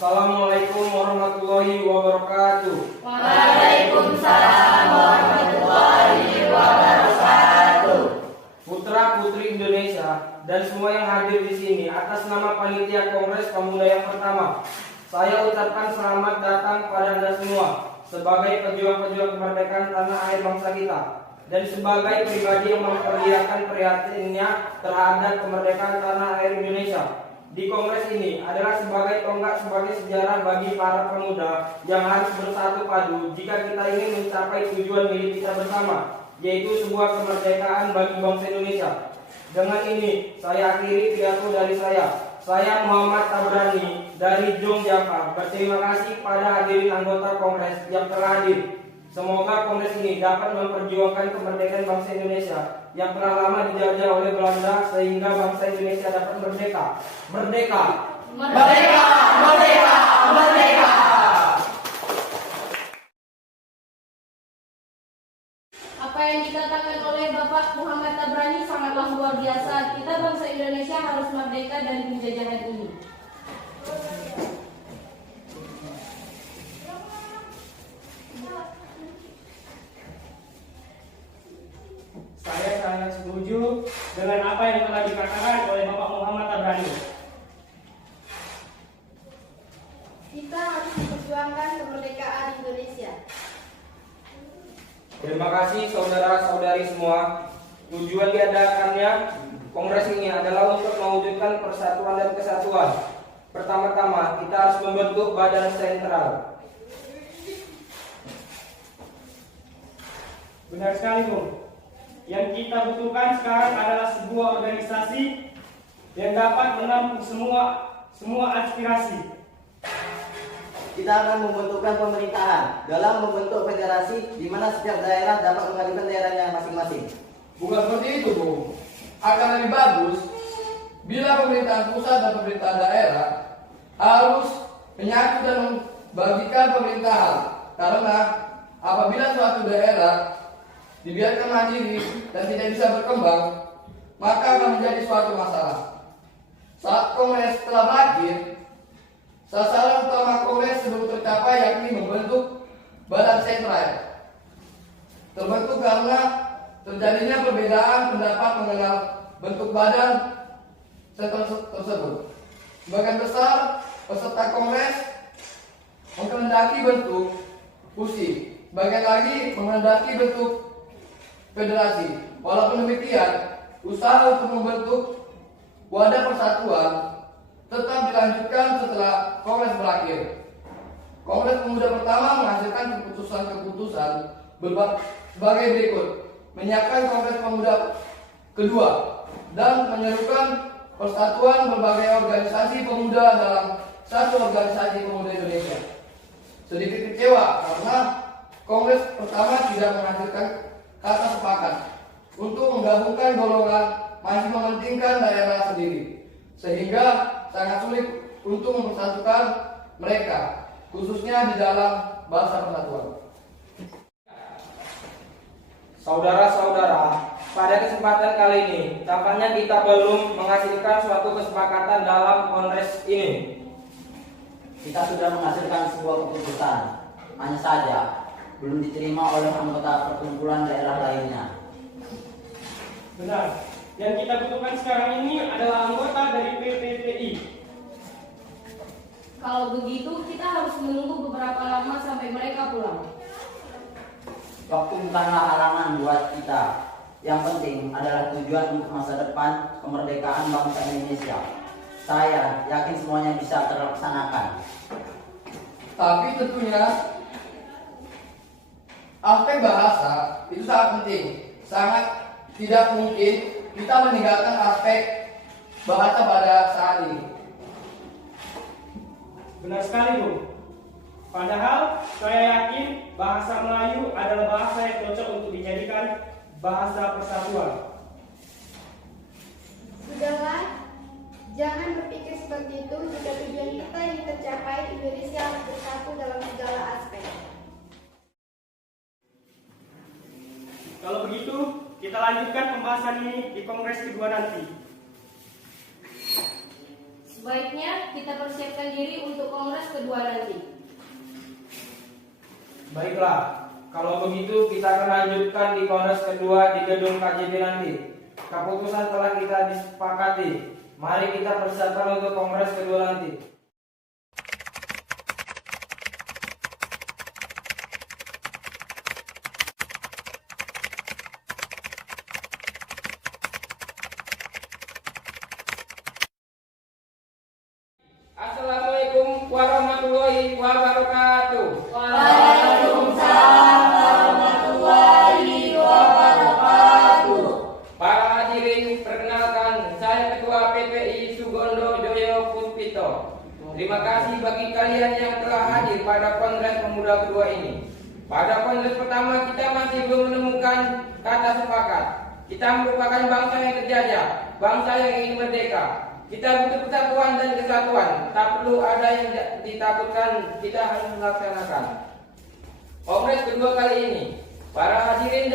Assalamualaikum warahmatullahi wabarakatuh. Waalaikumsalam warahmatullahi wabarakatuh. Putra-putri Indonesia dan semua yang hadir di sini, atas nama Panitia Kongres Pemuda yang pertama, saya ucapkan selamat datang kepada Anda semua sebagai pejuang-pejuang kemerdekaan tanah air bangsa kita dan sebagai pribadi yang memperlihatkan prihatinnya terhadap kemerdekaan tanah air Indonesia. Di kongres ini adalah sebagai tonggak sebagai sejarah bagi para pemuda yang harus bersatu padu jika kita ingin mencapai tujuan milik kita bersama, yaitu sebuah kemerdekaan bagi bangsa Indonesia. Dengan ini saya akhiri pidato dari saya. Saya Muhammad Tabrani dari Jong Java berterima kasih pada hadirin anggota kongres yang telah hadir. Semoga kongres ini dapat memperjuangkan kemerdekaan bangsa Indonesia yang telah lama dijajah oleh Belanda sehingga bangsa Indonesia dapat merdeka. Merdeka! Merdeka! Merdeka! Merdeka! Apa yang dikatakan oleh Bapak Muhammad Tabrani sangatlah luar biasa. Kita bangsa Indonesia harus merdeka dari penjajahan ini. Saya sangat setuju dengan apa yang telah dikatakan oleh Bapak Muhammad Tabrani. Kita harus memperjuangkan kemerdekaan Indonesia. Terima kasih saudara-saudari semua. Tujuan diadakannya kongres ini adalah untuk mewujudkan persatuan dan kesatuan. Pertama-tama kita harus membentuk badan sentral. Benar sekali, Bung. Yang kita butuhkan sekarang adalah sebuah organisasi yang dapat menampung semua aspirasi. Kita akan membentukkan pemerintahan dalam membentuk federasi di mana setiap daerah dapat mengajukan daerahnya masing-masing. Bukan seperti itu, Bung. Akan lebih bagus bila pemerintahan pusat dan pemerintahan daerah harus menyatu dan membagikan pemerintahan. Karena apabila suatu daerah dibiarkan mandiri dan tidak bisa berkembang, maka akan menjadi suatu masalah. Saat kongres telah berakhir, sasaran utama kongres sebelum tercapai yakni membentuk badan sentral. Terbentuk karena terjadinya perbedaan pendapat mengenai bentuk badan sentral tersebut. Sebagian besar peserta kongres menghendaki bentuk fusi, bagian lagi menghendaki bentuk federasi. Walaupun demikian, usaha untuk membentuk wadah persatuan tetap dilanjutkan setelah kongres berakhir. Kongres pemuda pertama menghasilkan keputusan-keputusan sebagai berikut: menyiapkan kongres pemuda kedua dan menyerukan persatuan berbagai organisasi pemuda dalam satu organisasi pemuda Indonesia. Sedikit kecewa karena kongres pertama tidak menghasilkan kata sepakat untuk menggabungkan golongan masih mementingkan daerah sendiri, sehingga sangat sulit untuk mempersatukan mereka, khususnya di dalam bahasa persatuan. Saudara-saudara, pada kesempatan kali ini tampaknya kita belum menghasilkan suatu kesepakatan dalam kongres ini. Kita sudah menghasilkan sebuah keputusan, hanya saja belum diterima oleh anggota perkumpulan daerah lainnya. Benar. Yang kita butuhkan sekarang ini adalah anggota dari PPPI. Kalau begitu kita harus menunggu beberapa lama sampai mereka pulang. Waktu bukanlah halangan buat kita. Yang penting adalah tujuan untuk masa depan kemerdekaan bangsa Indonesia. Saya yakin semuanya bisa terlaksanakan. Tapi tentunya aspek bahasa itu sangat penting. Sangat tidak mungkin kita meninggalkan aspek bahasa pada saat ini. Benar sekali, Bung. Padahal saya yakin bahasa Melayu adalah bahasa yang cocok untuk dijadikan bahasa persatuan. Sudahlah, jangan berpikir seperti itu jika tujuan kita ingin tercapai. Indonesia harus bersatu dalam segala aspek. Kalau begitu, kita lanjutkan pembahasan ini di kongres kedua nanti. Sebaiknya kita persiapkan diri untuk kongres kedua nanti. Baiklah, kalau begitu kita akan lanjutkan di kongres kedua di gedung KJB nanti. Keputusan telah kita disepakati. Mari kita persiapkan untuk kongres kedua nanti. Assalamualaikum warahmatullahi wabarakatuh. Waalaikumsalam warahmatullahi wabarakatuh. Para hadirin, perkenalkan, saya Ketua PPI Sugondo Joyo Puspito. Terima kasih bagi kalian yang telah hadir pada Kongres Pemuda kedua ini. Pada kongres pertama kita masih belum menemukan kata sepakat. Kita merupakan bangsa yang terjajah, bangsa yang ingin merdeka. Kita butuh persatuan dan kesatuan. Tak perlu ada yang ditakutkan, kita harus melaksanakan. Kongres kedua kali ini, para hadirin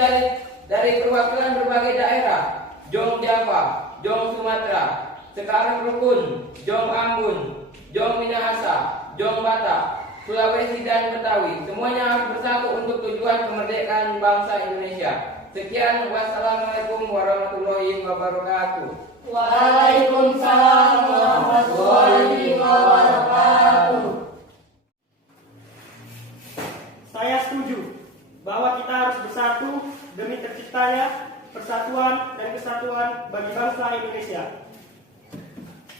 dari perwakilan berbagai daerah, Jong Java, Jong Sumatera, Sekarang Rukun, Jong Ambon, Jong Minahasa, Jong Batak, Sulawesi dan Betawi, semuanya harus bersatu untuk tujuan kemerdekaan bangsa Indonesia. Sekian, wassalamualaikum warahmatullahi wabarakatuh. Waalaikumsalam warahmatullahi wabarakatuh. Saya setuju bahwa kita harus bersatu demi terciptanya persatuan dan kesatuan bagi bangsa Indonesia.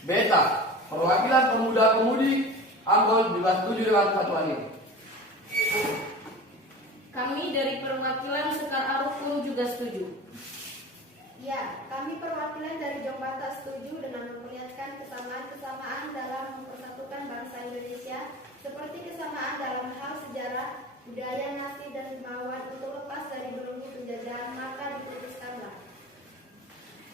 Beta, perwakilan pemuda-pemudi Ambon juga setuju dengan kesatuan ini. Kami dari perwakilan Sekar Arukun juga setuju. Ya, kami perwakilan dari Jong Batak setuju dengan memperlihatkan kesamaan-kesamaan dalam mempersatukan bangsa Indonesia, seperti kesamaan dalam hal sejarah, budaya, nasib, dan kemauan untuk lepas dari belenggu penjajahan, maka diputuskanlah.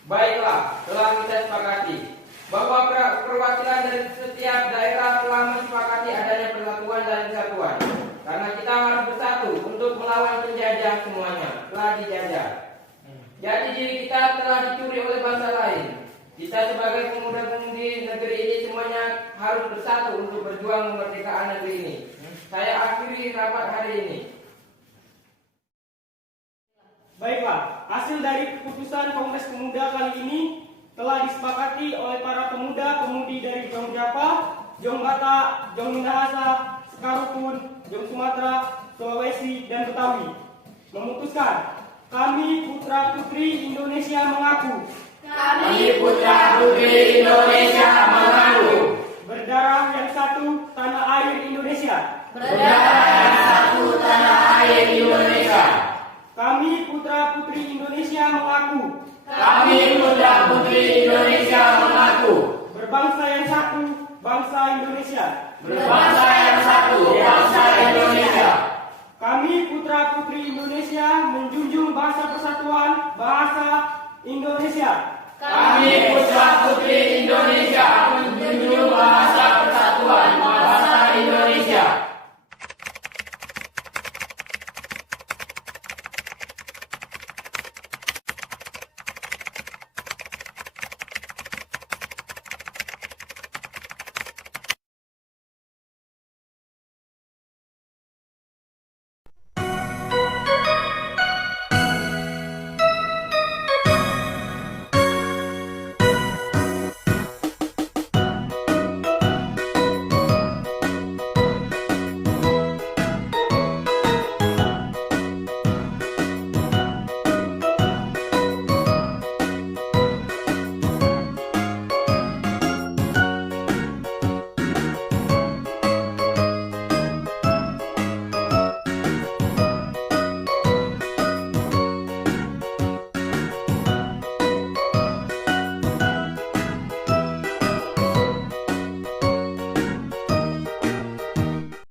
Baiklah, telah kita sepakati bahwa perwakilan dari setiap daerah telah mensepakati adanya persatuan dan kesatuan. Karena kita harus bersatu untuk melawan penjajah semuanya, telah dijajah. Jadi diri kita telah dicuri oleh bangsa lain. Kita sebagai pemuda-pemudi negeri ini semuanya harus bersatu untuk berjuang kemerdekaan negeri ini. Saya akhiri rapat hari ini. Baiklah, hasil dari keputusan Kongres Pemuda kali ini telah disepakati oleh para pemuda-pemudi dari Jong Java, Jong Batak, Jong Minahasa, Sekarukun, Jong Sumatera, Sulawesi, dan Betawi. Memutuskan, kami putra-putri Indonesia mengaku. Kami putra-putri Indonesia mengaku. Berdarah yang satu, tanah air Indonesia. Berdarah yang satu, tanah air Indonesia. Kami putra-putri Indonesia mengaku. Kami putra-putri Indonesia mengaku. Berbangsa yang satu, bangsa Indonesia. Berbangsa yang satu, bangsa Indonesia. Kami putra-putri Indonesia menjunjung bahasa persatuan, bahasa Indonesia. Kami putra-putri